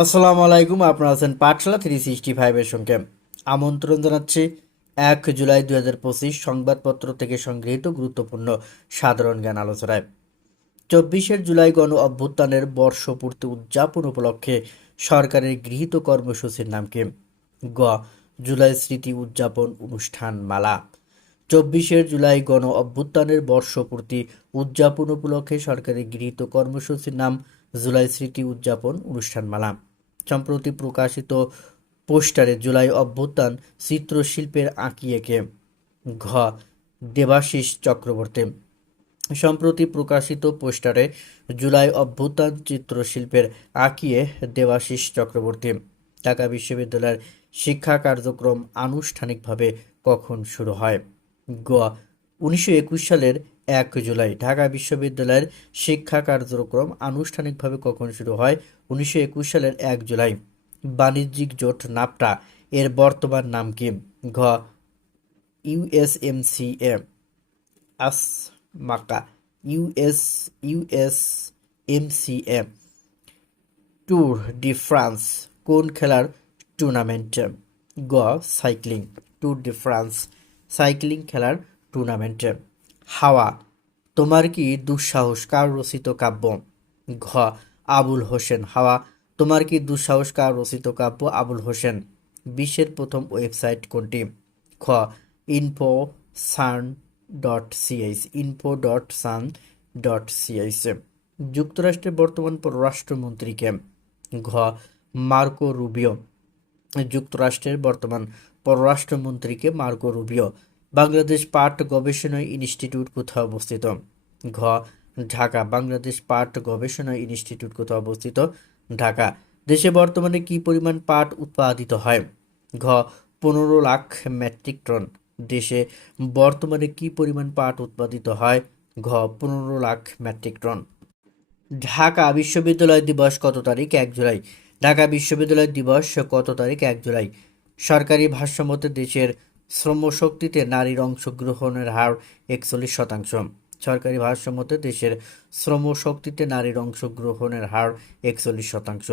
আসসালামু আলাইকুম, আপনারা আছেন পাঠশালা থ্রি সিক্সটি ফাইভের সঙ্গে। আমন্ত্রণ জানাচ্ছি, এক জুলাই দুই হাজার পঁচিশ সংবাদপত্র থেকে সংগৃহীত গুরুত্বপূর্ণ সাধারণ জ্ঞান আলোচনায়। চব্বিশের জুলাই গণ অভ্যুত্থানের বর্ষপূর্তি উদযাপন উপলক্ষে সরকারের গৃহীত কর্মসূচির নাম কি? গ, জুলাই স্মৃতি উদযাপন অনুষ্ঠান মালা চব্বিশের জুলাই গণ অভ্যুত্থানের বর্ষপূর্তি উদযাপন উপলক্ষে সরকারের গৃহীত কর্মসূচির নাম জুলাই স্মৃতি উদযাপন অনুষ্ঠানমালা। সম্প্রতি প্রকাশিত পোস্টারে জুলাই অভ্যুত্থান চিত্রশিল্পের আঁকি এঁকে। ঘ. দেবাশিস চক্রবর্তী। সম্প্রতি প্রকাশিত পোস্টারে জুলাই অভ্যুত্থান চিত্রশিল্পের আঁকিয়ে দেবাশিস চক্রবর্তী। ঢাকা বিশ্ববিদ্যালয়ের শিক্ষা কার্যক্রম আনুষ্ঠানিকভাবে কখন শুরু হয়? গ. উনিশশো একুশ সালের এক জুলাই ঢাকা বিশ্ববিদ্যালয়ের শিক্ষা কার্যক্রম আনুষ্ঠানিকভাবে কখন শুরু হয়? উনিশশো একুশ সালের এক জুলাই। বাণিজ্যিক জোট নাপটা, এর বর্তমান নাম কি? ঘ. USMCA আসমাকা US US MCA Tour de France, কোন খেলার টুর্নামেন্ট? গ. Cycling. Tour de France, cycling খেলার টুর্নামেন্ট। হাওয়া, তোমার কি দুঃসাহস কার রচিত কাব্য? ঘ, আবুল হোসেন হাওয়া, তোমার কি দুঃসাহস কার রচিত কাব্য? আবুল হোসেন, বিশ্বের প্রথম ওয়েবসাইট কোনটি? খ info sun dot CH info dot sun dot CH যুক্তরাষ্ট্রের বর্তমান পররাষ্ট্রমন্ত্রীকে। ঘ, মার্কো রুবিও, যুক্তরাষ্ট্রের বর্তমান পররাষ্ট্রমন্ত্রীকে মার্কো রুবিও। বাংলাদেশ পাট গবেষণা ইনস্টিটিউট কোথায় অবস্থিত? ঘ. ঢাকা, বাংলাদেশ পাট গবেষণা ইনস্টিটিউট কোথায় অবস্থিত? ঢাকা। দেশে বর্তমানে কি পরিমাণ পাট উৎপাদিত হয়? ঘ. পনেরো লাখ মেট্রিক টন। দেশে বর্তমানে কি পরিমাণ পাট উৎপাদিত হয়? ঘ. পনেরো লাখ মেট্রিক টন। ঢাকা বিশ্ববিদ্যালয় দিবস কত তারিখ? এক জুলাই। ঢাকা বিশ্ববিদ্যালয় দিবস কত তারিখ? এক জুলাই। সরকারি ভাষ্যমতে দেশের শ্রমশক্তিতে নারীর অংশগ্রহণের হার একচল্লিশ শতাংশ। সরকারি ভাষ্যমতে দেশের শ্রমশক্তিতে নারীর অংশগ্রহণের হার একচল্লিশ শতাংশ।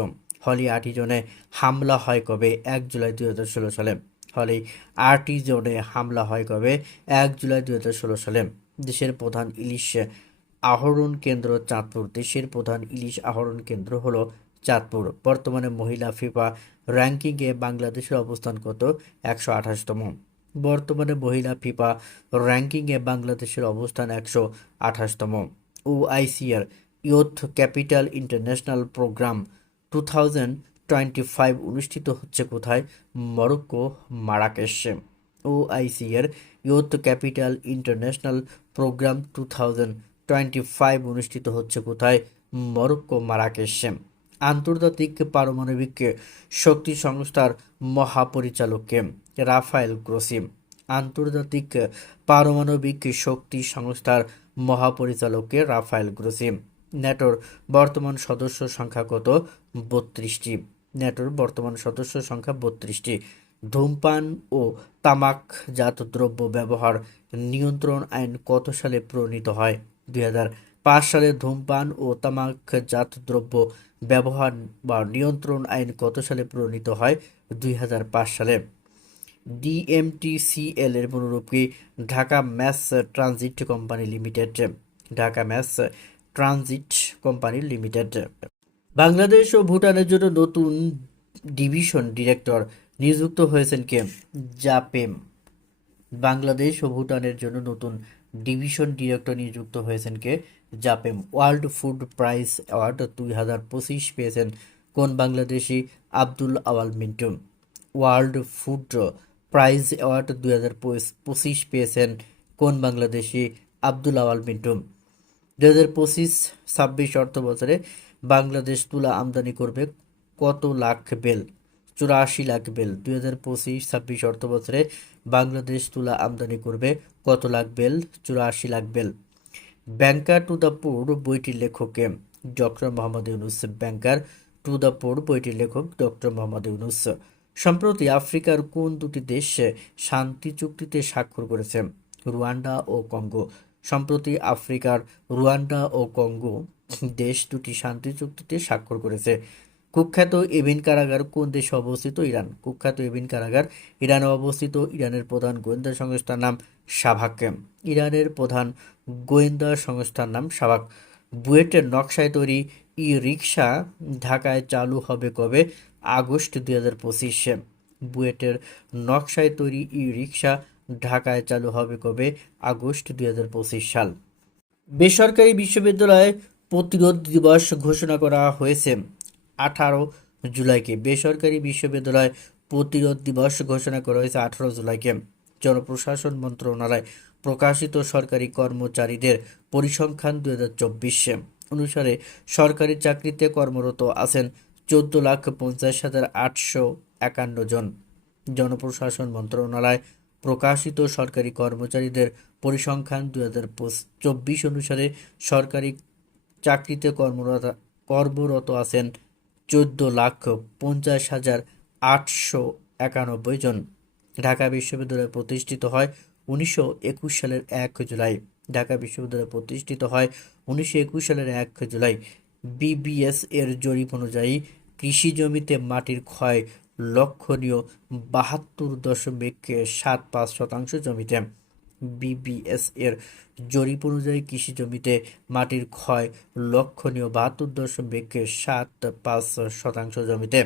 হলি আটই জনে হামলা হয় কবে? এক জুলাই দুই হাজার ষোলো সালে। হলি আটই জনে হামলা হয় কবে? এক জুলাই দুই হাজার ষোলো সালে। দেশের প্রধান ইলিশ আহরণ কেন্দ্র চাঁদপুর। দেশের প্রধান ইলিশ আহরণ কেন্দ্র হলো চাঁদপুর। বর্তমানে মহিলা ফিফা র্যাঙ্কিংয়ে বাংলাদেশের অবস্থান কত? একশো আঠাশতম। বর্তমানে মহিলা ফিফা র্যাঙ্কিংয়ে বাংলাদেশের অবস্থান একশো আঠাশতম। ও ICR youth capital international programme two thousand twenty five অনুষ্ঠিত হচ্ছে কোথায়? মরক্কো, মারাকেশে। ও ICR youth capital international programme two thousand twenty five অনুষ্ঠিত হচ্ছে কোথায়? মরক্কো, মারাকেশে। আন্তর্জাতিক পারমাণবিক শক্তি সংস্থার মহাপরিচালককে রাফায়েল গ্রোসিম আন্তর্জাতিক পারমাণবিক শক্তি সংস্থার মহাপরিচালককে রাফায়েল গ্রোসিম ন্যাটোর বর্তমান সদস্য সংখ্যা কত? বত্রিশটি। ন্যাটোর বর্তমান সদস্য সংখ্যা বত্রিশটি। ধূমপান ও তামাকজাত দ্রব্য ব্যবহার নিয়ন্ত্রণ আইন কত সালে প্রণীত হয়? দুই হাজার পাঁচ সালে ধূমপান ও তামাকজাত দ্রব্য ব্যবহার বা নিয়ন্ত্রণ আইন কত সালে প্রণীত হয়? দুই হাজার পাঁচ সালে। ডিএমটিসিএল এর অনুরূপ কি? Dhaka mass transit company limited. Dhaka mass transit company limited. Bangladesh ও ভুটানের জন্য নতুন ডিভিশন ডিরেক্টর নিযুক্ত হয়েছেন কে? জাপেম। বাংলাদেশ ও ভুটানের জন্য নতুন ডিভিশন ডিরেক্টর নিযুক্ত হয়েছেন কে? জাপেম। ওয়ার্ল্ড ফুড প্রাইজ অ্যাওয়ার্ড দুই হাজার পঁচিশ পেয়েছেন কোন Bangladeshi? Abdul Awal Mintu world food prize award দুই হাজার পঁচিশ পেয়েছেন কোন বাংলাদেশি? আব্দুল আওয়াল মিন্টু দু হাজার পঁচিশ ছাব্বিশ অর্থ বছরে বাংলাদেশ তুলা আমদানি করবে কত লাখ বেল? চুরাশি লাখ বেল। দুই হাজার পঁচিশ ছাব্বিশ অর্থ বছরে বাংলাদেশ তুলা আমদানি করবে কত লাখ বেল? চুরাশি লাখ বেল। ব্যাংকার টু দ্য পোর বইটির লেখককে doctor Mohammad Yunus. Banker to the poor বইটির লেখক ডক্টর মোহাম্মদ ইউনুস। সম্প্রতি আফ্রিকার কোন দুটি দেশ শান্তি চুক্তিতে স্বাক্ষর করেছে? রুয়ান্ডা ও কঙ্গো। সম্প্রতি আফ্রিকার রুয়ান্ডা ও কঙ্গো দেশ দুটি শান্তি চুক্তিতে স্বাক্ষর করেছে। কুখ্যাত এভিন কারাগার কোন দেশে অবস্থিত? ইরান। কুখ্যাত এভিন কারাগার ইরানে অবস্থিত। ইরানের প্রধান গোয়েন্দা সংস্থার নাম সাভাক ইরানের প্রধান গোয়েন্দা সংস্থার নাম সাভাক বুয়েটের নকশায় তৈরি ই রিক্সা ঢাকায় চালু হবে কবে? আগস্ট দুই হাজার পঁচিশে। বুয়েটের নকশায় তৈরি ই রিক্সা ঢাকায় চালু হবে কবে? আগস্ট দুই হাজার পঁচিশ সাল। বেসরকারি বিশ্ববিদ্যালয়ে প্রতিরোধ দিবস ঘোষণা করা হয়েছে। আঠারো জুলাইকে বেসরকারি বিশ্ববিদ্যালয় প্রতিরোধ দিবস ঘোষণা করা হয়েছে আঠারো জুলাইকে। জনপ্রশাসন মন্ত্রণালয় প্রকাশিত সরকারি কর্মচারীদের পরিসংখ্যান দু হাজার চব্বিশে অনুসারে সরকারি চাকরিতে কর্মরত আছেন চোদ্দ লাখ পঞ্চাশ হাজার আটশো একান্ন জন। জনপ্রশাসন মন্ত্রণালয় প্রকাশিত সরকারি কর্মচারীদের পরিসংখ্যান দু হাজার চব্বিশ অনুসারে সরকারি চাকরিতে কর্মরত কর্মরত আছেন চোদ্দ লাখ পঞ্চাশ হাজার আটশো একানব্বই জন। ঢাকা বিশ্ববিদ্যালয় প্রতিষ্ঠিত হয় উনিশশো একুশ সালের এক জুলাই। ঢাকা বিশ্ববিদ্যালয় প্রতিষ্ঠিত হয় উনিশশো একুশ সালের এক জুলাই। বিবিএস এর জরিপ অনুযায়ী, কৃষি জমিতে মাটির ক্ষয় লক্ষণীয় বাহাত্তর দশমিক সাত পাঁচ শতাংশ জমিতে। বিবিএস এর জরিপ অনুযায়ী কৃষি জমিতে মাটির ক্ষয় লক্ষণীয় বাহাত্তর দশমিক সাত পাঁচ শতাংশ জমিতে।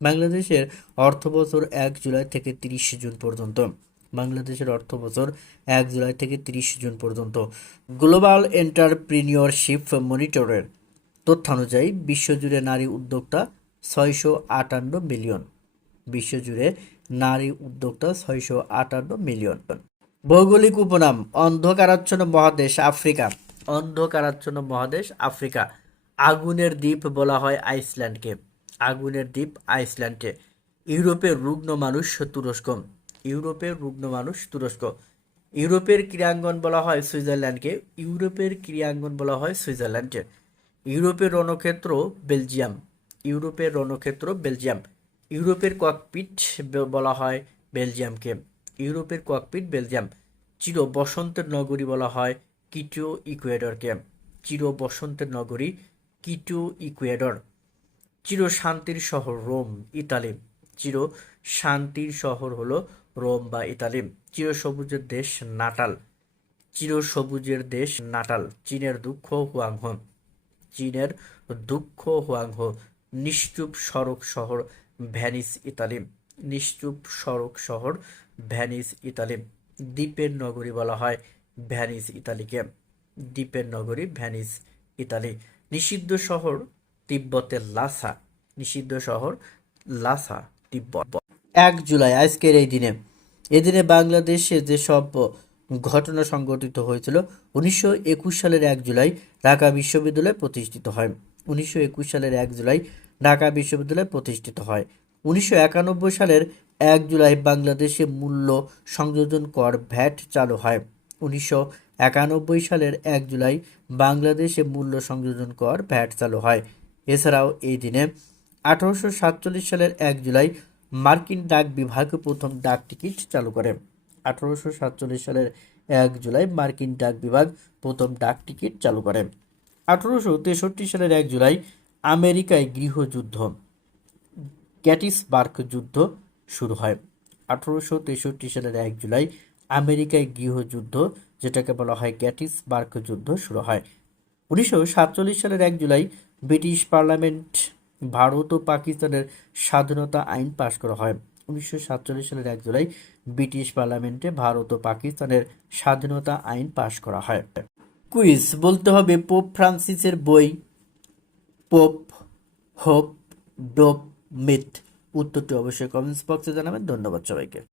বাংলাদেশের অর্থবছর এক জুলাই থেকে তিরিশ জুন পর্যন্ত। বাংলাদেশের অর্থবছর এক জুলাই থেকে তিরিশ জুন পর্যন্ত। গ্লোবাল এন্টারপ্রিনিয়রশিপ মনিটরের তথ্যানুযায়ী বিশ্বজুড়ে নারী উদ্যোক্তা ছয়শো আটান্ন মিলিয়ন। বিশ্বজুড়ে নারী উদ্যোক্তা ছয়শো আটান্ন মিলিয়ন। ভৌগোলিক উপনাম, অন্ধকারাচ্ছন্ন মহাদেশ আফ্রিকা। অন্ধকারাচ্ছন্ন মহাদেশ আফ্রিকা। আগুনের দ্বীপ বলা হয় আইসল্যান্ডকে। আগুনের দ্বীপ আইসল্যান্ডকে। ইউরোপের রুগ্ন মানুষ তুরস্ক। ইউরোপের রুগ্ন মানুষ তুরস্ক। ইউরোপের ক্রীড়াঙ্গন বলা হয় সুইজারল্যান্ডকে। ইউরোপের ক্রীড়াঙ্গন বলা হয় সুইজারল্যান্ডকে। ইউরোপের রণক্ষেত্র বেলজিয়াম। ইউরোপের রণক্ষেত্র বেলজিয়াম। ইউরোপের ককপিট বলা হয় বেলজিয়ামকে। ইউরোপের ককপিট বেলজিয়াম চির বসন্তের নগরী বলা হয় কিটো ইকুয়েডরকে চির বসন্তের নগরী কিটো ইকুয়েডর চির শান্তির শহর রোম, ইতালি। চির শান্তির শহর হলো রোম বা ইতালি। চির সবুজের দেশ নাটাল। চির সবুজের দেশ নাটাল। চীনের দুঃখ হুয়াংহো। চীনের দুঃখ হুয়াংহো। নিশ্চুপ সড়ক শহর ভ্যানিস, ইতালি। নিশ্চুপ সড়ক শহর ভ্যানিস, ইতালি। দ্বীপের নগরী বলা হয় ভ্যানিস, ইতালিকে। দ্বীপের নগরী ভ্যানিস, ইতালি। নিষিদ্ধ শহর তিব্বতের লাসা। নিষিদ্ধ শহর লাসা তিব্বত। এক জুলাই, আজকের এই দিনে। এদিনে বাংলাদেশে যেসব ঘটনা সংঘটিত হয়েছিল, উনিশশো একুশ সালের এক জুলাই ঢাকা বিশ্ববিদ্যালয় প্রতিষ্ঠিত হয়। উনিশশো একুশ সালের এক জুলাই ঢাকা বিশ্ববিদ্যালয় প্রতিষ্ঠিত হয়। উনিশশো একানব্বই সালের এক জুলাই বাংলাদেশে মূল্য সংযোজন কর ভ্যাট চালু হয়। উনিশশো একানব্বই সালের এক জুলাই বাংলাদেশে মূল্য সংযোজন কর ভ্যাট চালু হয়। এছাড়াও এই দিনে আঠারোশো সাতচল্লিশ সালের এক জুলাই মার্কিন ডাক বিভাগ প্রথম ডাক টিকিট চালু করে। আঠারোশো সাতচল্লিশ সালের এক জুলাই মার্কিন ডাক বিভাগ প্রথম ডাক টিকিট চালু করে। আঠারোশো তেষট্টি সালের এক জুলাই আমেরিকায় গৃহযুদ্ধ গ্যাটিসবার্গ যুদ্ধ শুরু হয়। আঠারোশো তেষট্টি সালের এক জুলাই আমেরিকায় গৃহযুদ্ধ, যেটাকে বলা হয় গ্যাটিস গ্যাটিসবার্গ যুদ্ধ, শুরু হয়। উনিশশো সাতচল্লিশ সালের এক জুলাই ব্রিটিশ পার্লামেন্ট, ভারত ও পাকিস্তানের স্বাধীনতা আইন পাশ করা হয়। উনিশশো সাতচল্লিশ সালের এক জুলাই ব্রিটিশ পার্লামেন্টে ভারত ও পাকিস্তানের স্বাধীনতা আইন পাশ করা হয়। কুইজ, বলতে হবে পোপ ফ্রান্সিসের বই। পোপ হোপ ডোপ মিথ উত্তরটি অবশ্যই কমেন্টস বক্সে জানাবেন। ধন্যবাদ সবাইকে।